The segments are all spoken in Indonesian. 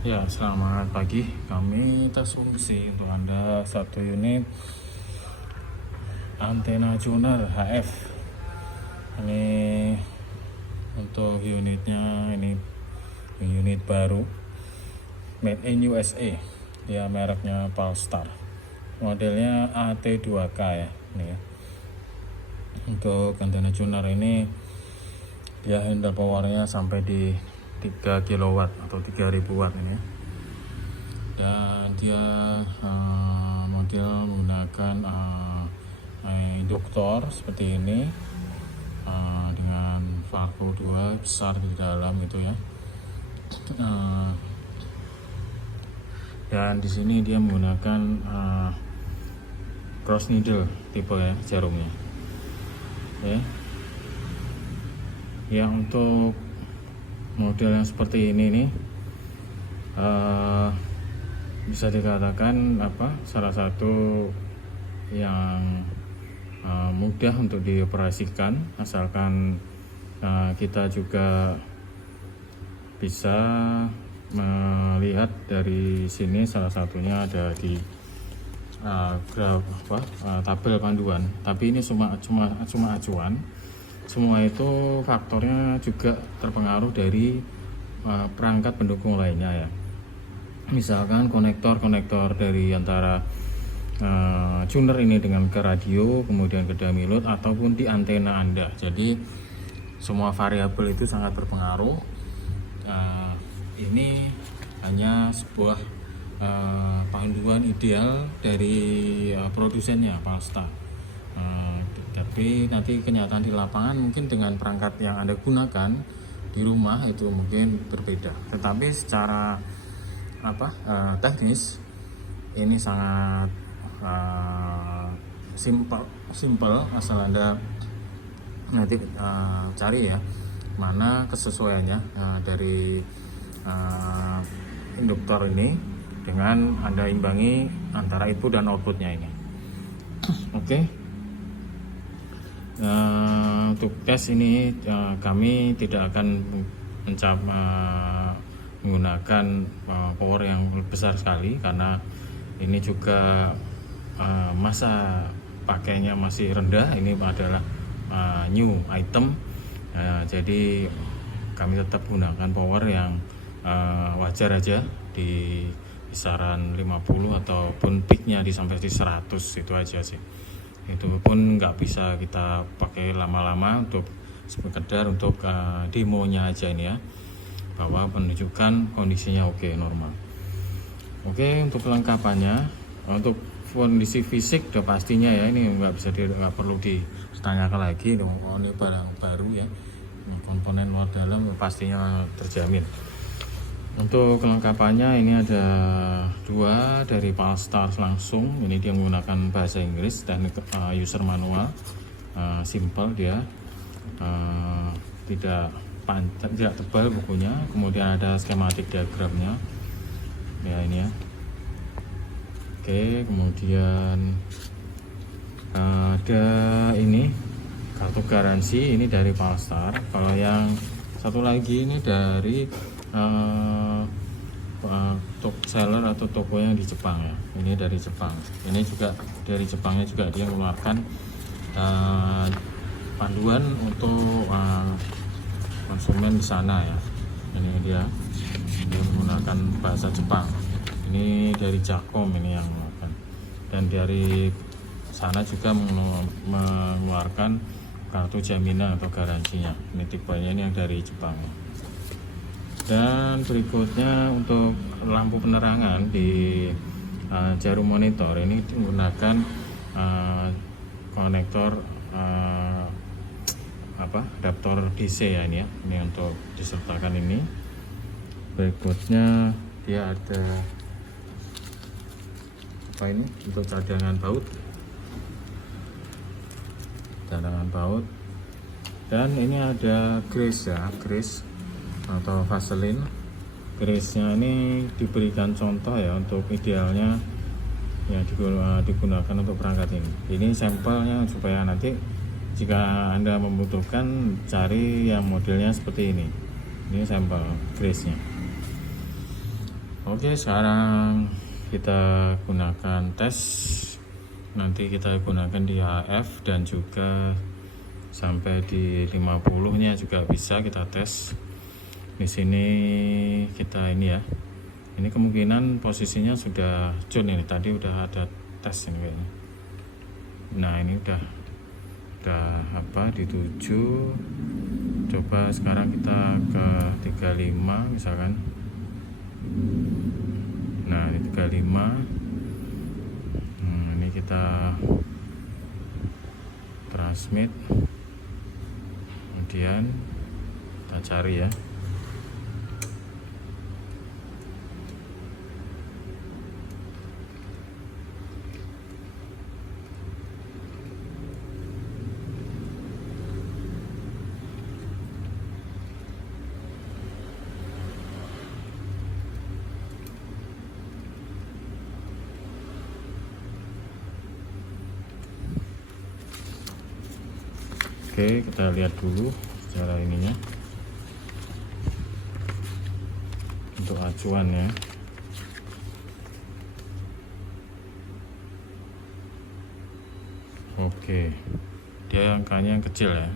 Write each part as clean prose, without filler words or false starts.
Ya, selamat pagi. Kami tersumsi untuk Anda satu unit antena tuner HF. Ini untuk unitnya, ini unit baru made in USA. Dia mereknya Palstar. Modelnya AT2K ya. Ini ya. Untuk antena tuner ini dia handle powernya sampai di 3 kW atau 3000 watt ini ya. Dan dia model menggunakan induktor seperti ini, dengan valve 2 besar di dalam itu ya. Dan di sini dia menggunakan cross needle tipe ya, jarumnya ya. Ya, untuk model yang seperti ini nih bisa dikatakan salah satu yang mudah untuk dioperasikan, asalkan kita juga bisa melihat dari sini. Salah satunya ada di tabel panduan, tapi ini cuma acuan. Semua itu faktornya juga terpengaruh dari perangkat pendukung lainnya ya. Misalkan konektor dari antara tuner ini dengan ke radio, kemudian ke dummy load, ataupun di antena Anda. Jadi semua variabel itu sangat berpengaruh. Ini hanya sebuah panduan ideal dari produsennya Palstar. Tapi nanti kenyataan di lapangan mungkin dengan perangkat yang Anda gunakan di rumah itu mungkin berbeda. Tetapi secara teknis ini sangat simple asal Anda nanti cari ya mana kesesuaiannya dari induktor ini dengan Anda imbangi antara input dan outputnya ini. Oke. Untuk tes ini kami tidak akan menggunakan power yang besar sekali, karena ini juga masa pakainya masih rendah. Ini adalah new item, jadi kami tetap gunakan power yang wajar aja di kisaran 50 ataupun peaknya sampai di 100, itu aja sih. Itu pun nggak bisa kita pakai lama-lama, untuk sekedar untuk demonya aja ini ya, bahwa menunjukkan kondisinya oke, normal. Oke, untuk kelengkapannya, untuk kondisi fisik udah pastinya ya, ini nggak perlu ditanyakan lagi. Ini barang baru ya, komponen luar dalam pastinya terjamin. Untuk kelengkapannya ini ada 2 dari Palstar langsung. Ini dia menggunakan bahasa Inggris dan user manual, simple dia, tidak tebal bukunya. Kemudian ada skematik diagramnya ya, ini ya. Oke, kemudian ada ini kartu garansi, ini dari Palstar. Kalau yang satu lagi ini dari seller atau toko yang di Jepang ya. Ini dari Jepang. Ini juga dari Jepangnya juga dia mengeluarkan panduan untuk konsumen di sana ya. Ini dia menggunakan bahasa Jepang. Ini dari Jacom ini yang mengeluarkan. Dan dari sana juga mengeluarkan kartu jaminan atau garansinya. Ini tipenya ini yang dari Jepang. Dan berikutnya untuk lampu penerangan di jarum monitor ini menggunakan konektor adaptor DC ya, ini ya. Ini untuk disertakan ini. Berikutnya dia ada ini untuk cadangan baut. Dan ini ada grease ya, grease atau Vaseline. Grease-nya ini diberikan contoh ya, untuk idealnya yang digunakan untuk perangkat ini. Ini sampelnya supaya nanti jika Anda membutuhkan cari yang modelnya seperti ini. Ini sampel grease-nya. Oke, sekarang kita gunakan tes. Nanti kita gunakan di AF dan juga sampai di 50-nya juga bisa kita tes. Di sini kita ini ya. Ini kemungkinan posisinya sudah tune ini. Tadi udah ada tes ini kayaknya. Nah, ini udah di 7. Coba sekarang kita ke 35 misalkan. Nah, ini 35. Ini kita transmit, kemudian kita cari ya. Oke, kita lihat dulu secara ininya untuk acuan ya. Oke, dia angkanya yang kecil ya.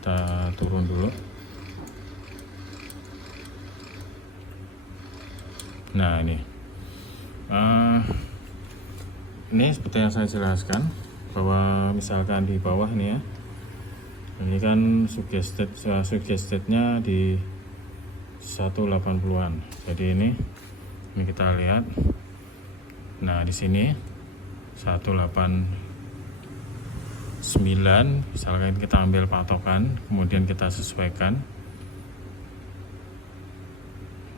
Kita turun dulu. Nah, ini seperti yang saya jelaskan, bahwa misalkan di bawah nih ya, ini kan suggested-nya di 180-an. Jadi ini kita lihat. Nah, di sini 189, misalkan kita ambil patokan, kemudian kita sesuaikan.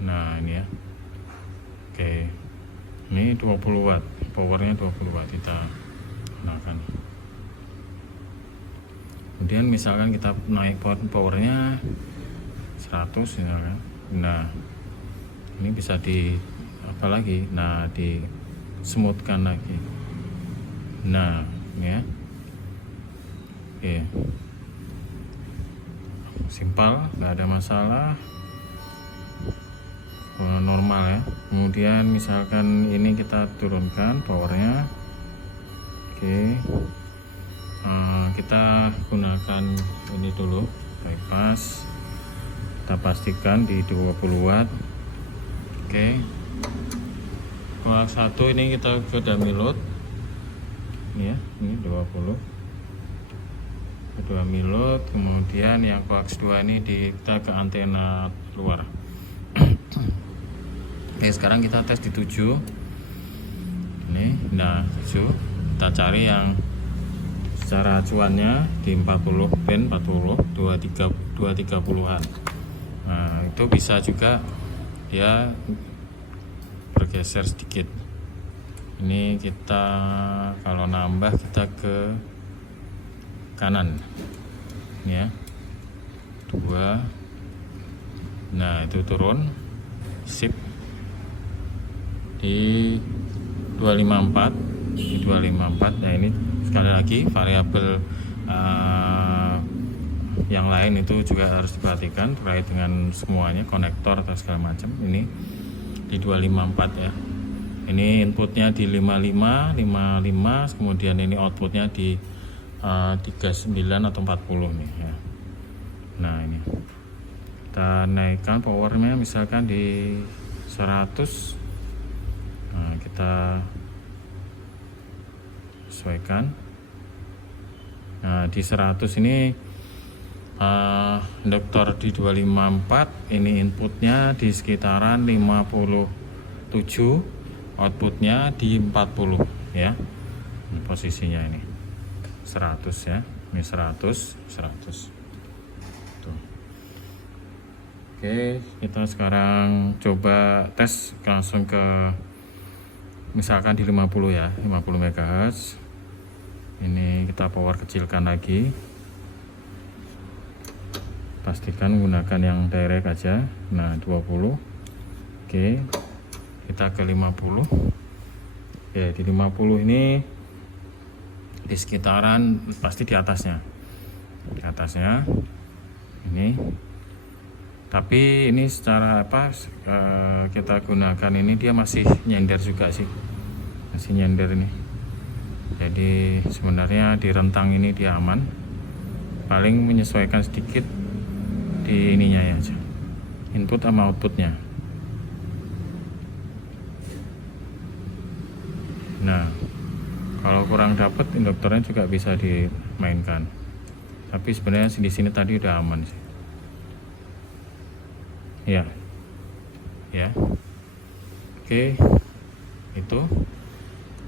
Nah, ini ya. Oke. Ini 20 watt, powernya 20 watt kita gunakan. Kemudian misalkan kita naik powernya 100 misalkan. Nah, ini bisa di apa lagi? Nah, di smoothkan lagi. Nah, ini ya. Oke. Simpel, nggak ada masalah. Normal ya. Kemudian misalkan ini kita turunkan powernya. Oke, kita gunakan ini dulu, bypass. Kita pastikan di 20 watt. Oke, koak 1 ini kita ke dummy load ini ya, ini 20 dummy load. Kemudian yang koak 2 ini kita ke antena luar. Oke, sekarang kita tes di 7 ini. Nah, 7 kita cari yang secara acuannya di 40 band 40 230-an. Nah, itu bisa juga ya bergeser sedikit. Ini kita kalau nambah kita ke kanan ini ya, 2. Nah, itu turun sip di 254 di 254. Nah, ini sekali lagi variabel yang lain itu juga harus diperhatikan terkait dengan semuanya, konektor atau segala macam. Ini di 254 ya. Ini inputnya di 55, kemudian ini outputnya di 39 atau 40 nih ya. Nah, ini kita naikkan powernya misalkan di 100. Nah, kita sesuaikan. Nah, di 100 ini induktor di 254, ini inputnya di sekitaran 57, outputnya di 40 ya. Ini posisinya ini 100 ya, ini 100. Tuh. Oke, kita sekarang coba tes langsung ke misalkan di 50 ya, 50 MHz. Ini kita power kecilkan lagi. Pastikan menggunakan yang direct aja. Nah, 20. Oke. Kita ke 50. Oke, di 50 ini di sekitaran pasti di atasnya. Di atasnya ini Tapi ini secara apa kita gunakan ini dia masih nyender juga sih, masih nyender ini. Jadi sebenarnya di rentang ini dia aman, paling menyesuaikan sedikit di ininya ya aja, input sama outputnya. Nah, kalau kurang dapat induktornya juga bisa dimainkan. Tapi sebenarnya di sini tadi udah aman sih. Ya. Ya. Oke. Itu.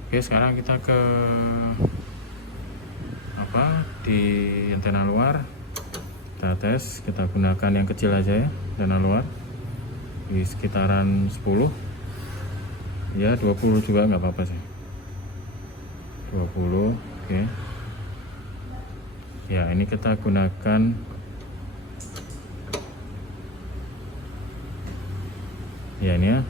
Oke, sekarang kita ke apa? Di antena luar. Kita tes, kita gunakan yang kecil aja ya, antena luar. Di sekitaran 10. Ya, 20 juga nggak apa-apa sih. 20, oke. Ya, ini kita gunakan ya ini ya.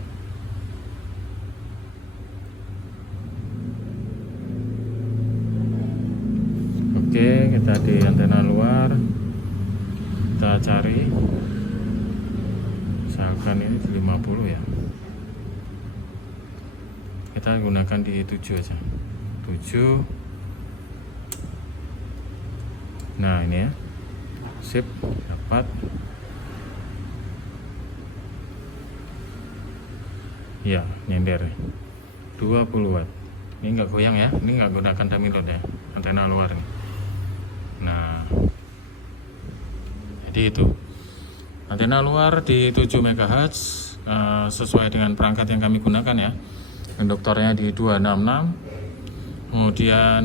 Oke, kita di antena luar. Kita cari. Misalkan ini di 50 ya. Kita gunakan di 7 aja. 7. Nah, ini ya. Sip, dapat. Ya, nyender 20 watt. Ini enggak goyang ya. Ini enggak gunakan dummy load ya. Antena luar ini. Nah, jadi itu. Antena luar di 7 MHz sesuai dengan perangkat yang kami gunakan ya. Induktornya di 266. Kemudian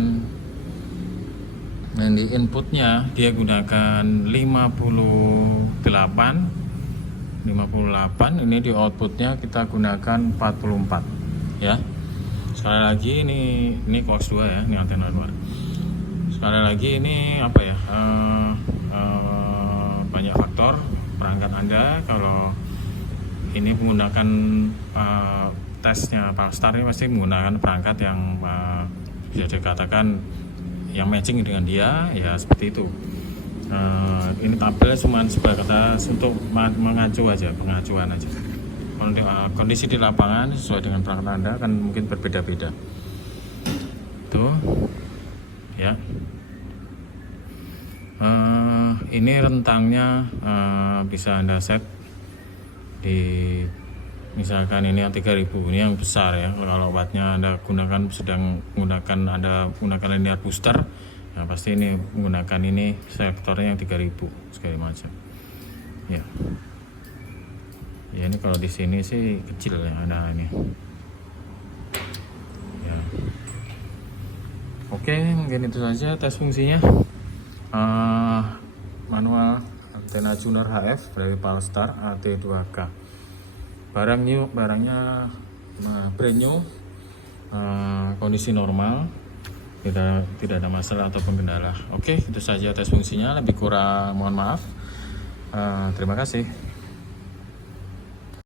yang di inputnya dia gunakan 58. Ini di outputnya kita gunakan 44 ya. Sekali lagi ini coax 2 ya, ini antena luar. Sekali lagi ini apa ya, banyak faktor perangkat Anda. Kalau ini menggunakan tesnya Palstar, ini pasti menggunakan perangkat yang bisa dikatakan yang matching dengan dia ya, seperti itu. Ini tabel cuma sebagai kata untuk mengacu aja, pengacuan aja. Kondisi di lapangan sesuai dengan perangkat Anda kan mungkin berbeda-beda. Tuh, ya. Ini rentangnya bisa Anda set di, misalkan ini yang 3000, ini yang besar ya. Kalau wattnya Anda gunakan Anda menggunakan linear booster, nah pasti ini menggunakan ini sektornya yang 3000 segala macam. Ya. Ya, ini kalau di sini sih kecil ya, ada ini. Ya. Oke, mungkin itu saja tes fungsinya. Manual antena tuner HF dari Palstar AT2K. Barangnya brand new, kondisi normal, tidak ada masalah ataupun kendala. Oke, itu saja tes fungsinya. Lebih kurang mohon maaf. Terima kasih.